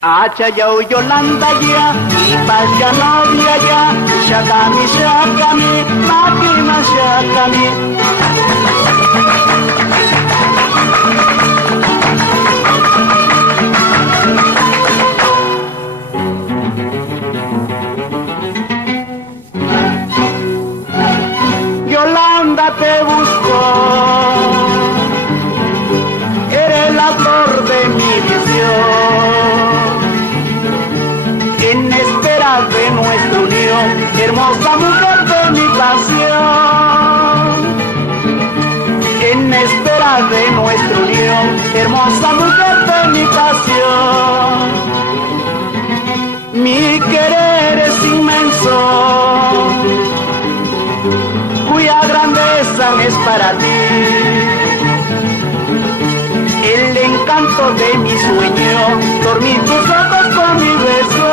Achayao Yolanda ya, Ipaya novia ya, Shakami Shakami, Makima Shakami. Yolanda te busco, eres la flor de mi visión. En espera de nuestra unión, hermosa mujer de mi pasión. En espera de nuestra unión, hermosa mujer de mi pasión. Mi querer es inmenso, cuya grandeza es para ti. El encanto de mi sueño, dormir tus ojos con mi beso.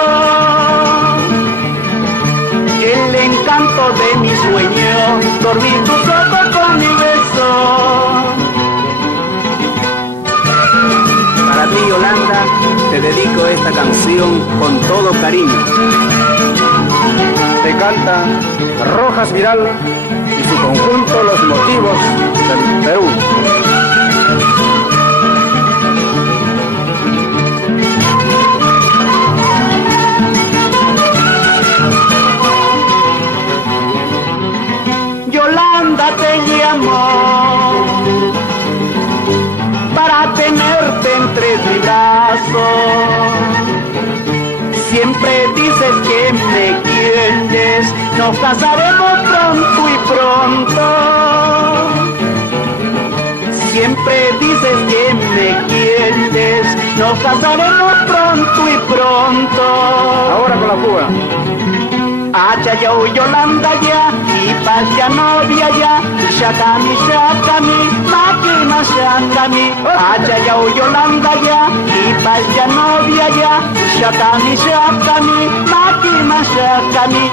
El encanto de mi sueño, dormir tus ojos con mi beso. Para ti, Yolanda, te dedico esta canción con todo cariño. Te canta Rojas Vidal y su conjunto Los Motivos del Perú. Yolanda, te llamo para tenerte entre mis brazos. Siempre dices que me quieres, nos casaremos pronto y pronto. Siempre dices que me quieres, nos casaremos pronto y pronto. Ahora con la fuga. Achayao Yolanda ya, Ipaya novia ya, Shakami Shakami, Makima Shakami. Achayao Yolanda ya, Ipaya novia ya, Shakami Shakami, Makima Shakami.